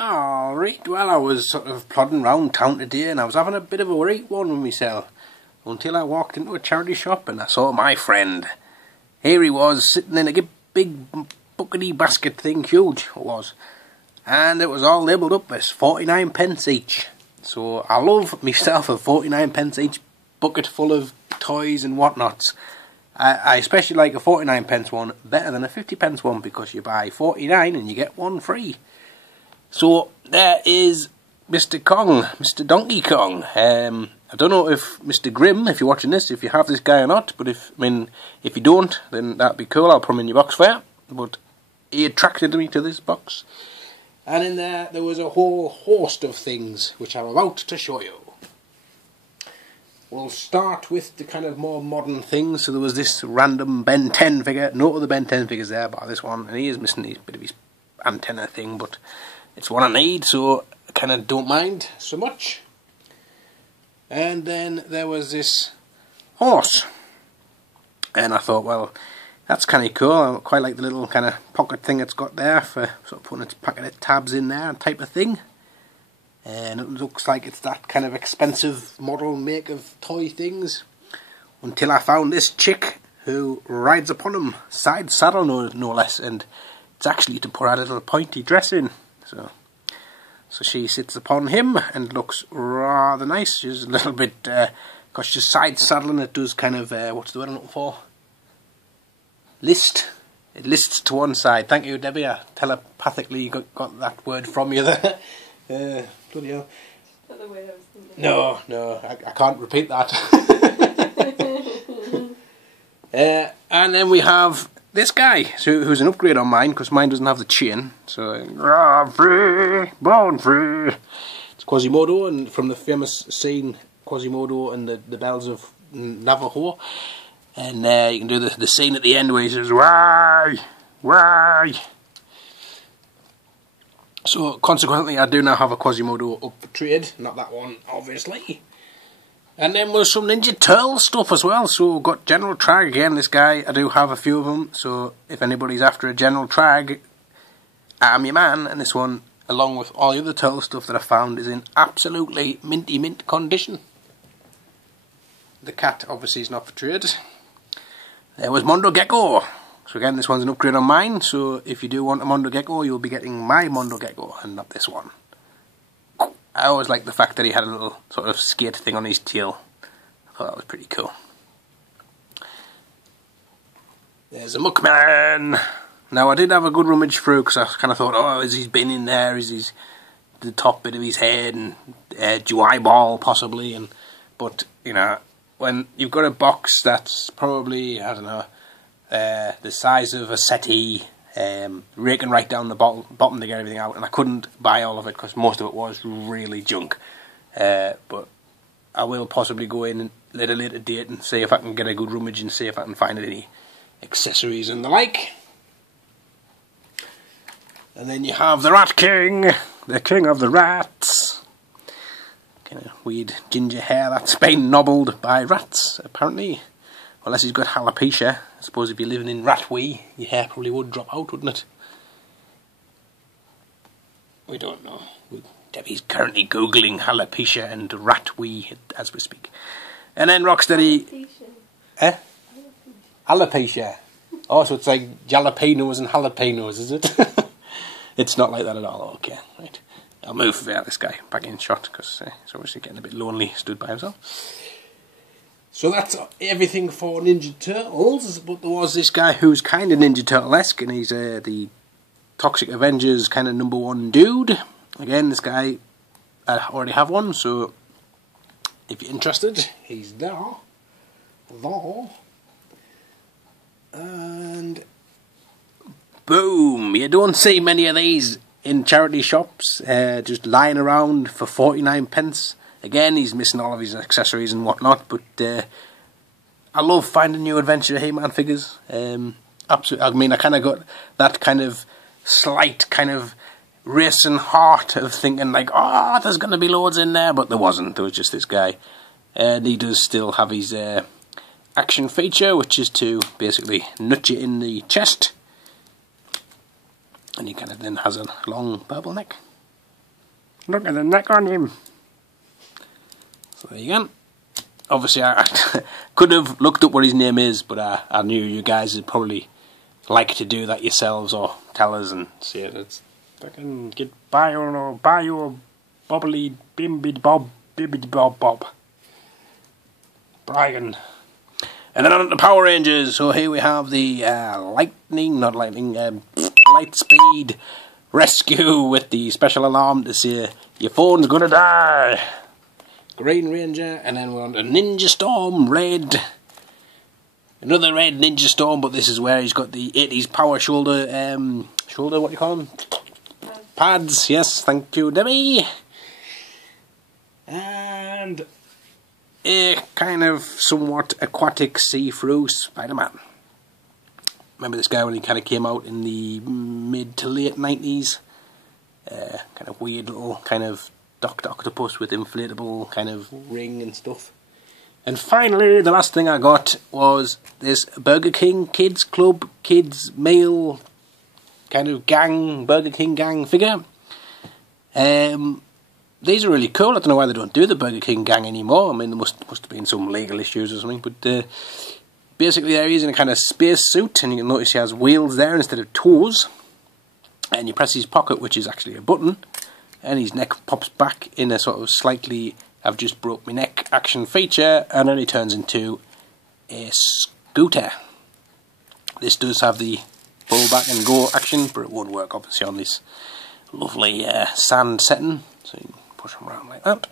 Alright, well I was sort of plodding round town today and I was having a bit of a right one with myself until I walked into a charity shop and I saw my friend. Here he was sitting in a big buckety basket thing, huge it was, and it was all labelled up as 49 pence each. So I love myself a 49 pence each bucket full of toys and whatnots. I especially like a 49 pence one better than a 50 pence one because you buy 49 and you get one free. So there is Mr. Kong, Mr. Donkey Kong. I don't know if Mr. Grimm, if you're watching this, if you have this guy or not, but if you don't, then that'd be cool. I'll put him in your box for you. But he attracted me to this box. And in there was a whole host of things which I'm about to show you. We'll start with the kind of more modern things. So there was this random Ben 10 figure. No other Ben 10 figures there, but this one. And he is missing a bit of his antenna thing, but it's one I need, so I kind of don't mind so much. And then there was this horse. And I thought, well, that's kind of cool. I quite like the little kind of pocket thing it's got there for sort of putting its packet of tabs in there type of thing. And it looks like it's that kind of expensive model make of toy things. Until I found this chick who rides upon him, side saddle no less, and it's actually to put a little pointy dress in. So she sits upon him and looks rather nice. She's a little bit, because she's side saddling, it does kind of, what's the word I'm looking for? List. It lists to one side. Thank you, Debbie. I telepathically got that word from you there. Bloody hell. Not the way I was thinking. No, I can't repeat that. And then we have this guy, who's an upgrade on mine, because mine doesn't have the chain. So, free, born free. It's Quasimodo, and from the famous scene, Quasimodo and the Bells of Navajo. And you can do the scene at the end where he says, why? So, consequently, I do now have a Quasimodo up for trade. Not that one, obviously. And then there's some Ninja Turtle stuff as well. So we've got General Trag again. This guy, I do have a few of them. So if anybody's after a General Trag, I'm your man. And this one, along with all the other Turtle stuff that I found, is in absolutely minty mint condition. The cat obviously is not for trade. There was Mondo Gecko. So again, this one's an upgrade on mine. So if you do want a Mondo Gecko, you'll be getting my Mondo Gecko and not this one. I always liked the fact that he had a little sort of skate thing on his tail. I thought that was pretty cool. There's a Muckman. Now I did have a good rummage through because I kind of thought, oh, is his bin in there? Is the top bit of his head and do eyeball possibly? But you know, when you've got a box that's probably, I don't know, the size of a settee. Raking right down the bottom to get everything out, and I couldn't buy all of it because most of it was really junk. But I will possibly go in at a later date and see if I can get a good rummage and see if I can find any accessories and the like. And then you have the Rat King, the king of the rats. Kind of weird ginger hair that's been nobbled by rats, apparently. Unless he's got alopecia. I suppose if you're living in Ratwee, your hair probably would drop out, wouldn't it? We don't know. Debbie's currently Googling alopecia and Ratwee as we speak. And then Rocksteady... Alopecia. Oh, so it's like jalapenos and jalapenos, is it? It's not like that at all. Okay, right. I'll move this guy back in shot because he's obviously getting a bit lonely stood by himself. So that's everything for Ninja Turtles, but there was this guy who's kind of Ninja Turtle-esque, and he's the Toxic Avengers kind of #1 dude. Again, this guy, I already have one, so if you're interested, he's there. And boom! You don't see many of these in charity shops, just lying around for 49 pence. Again, he's missing all of his accessories and whatnot, but I love finding new Adventure He-Man figures. Absolutely, I mean, I kind of got that kind of slight kind of racing heart of thinking like, oh, there's going to be loads in there, but there wasn't. There was just this guy. And he does still have his action feature, which is to basically nut you in the chest. And he kind of then has a long purple neck. Look at the neck on him. So there you go. Obviously, I could have looked up what his name is, but I knew you guys would probably like to do that yourselves or tell us and see it. It's fucking get bio bobbly bimbid bob bibbid bob bob. Brian. And then on the Power Rangers. So here we have the light speed rescue with the special alarm to say your phone's gonna die. Green Ranger, and then we're on to Ninja Storm Red. Another red Ninja Storm, but this is where he's got the 80s power shoulder, what do you call them? Pads, yes, thank you, Debbie. And a kind of somewhat aquatic see-through Spider-Man. Remember this guy when he kind of came out in the mid to late 90s? Kind of weird little kind of Dr. Octopus with inflatable kind of ring and stuff. And finally, the last thing I got was this Burger King Kids Club, Kids Meal kind of gang, Burger King gang figure. These are really cool. I don't know why they don't do the Burger King gang anymore. I mean, there must have been some legal issues or something. But basically, there he is in a kind of space suit, and you can notice he has wheels there instead of toes. And you press his pocket, which is actually a button, and his neck pops back in a sort of slightly I've just broke my neck action feature, and then he turns into a scooter. This does have the pull back and go action, but it won't work obviously on this lovely sand setting, so you can push them around like that.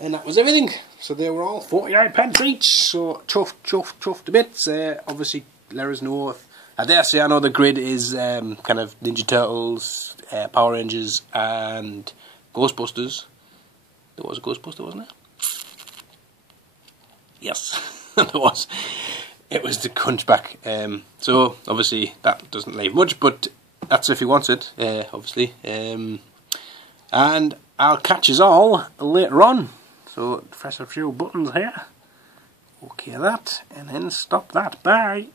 And that was everything. So they were all 49 pence each, so chuffed to bits. Obviously let us know if, I dare say I know the grid is kind of Ninja Turtles, Power Rangers and Ghostbusters. There was a Ghostbuster, wasn't there? Yes, there was. It was the Crunchback. So obviously that doesn't leave much, but that's if he wants it, obviously. And I'll catch us all later on. So press a few buttons here. Okay that, and then stop that. Bye.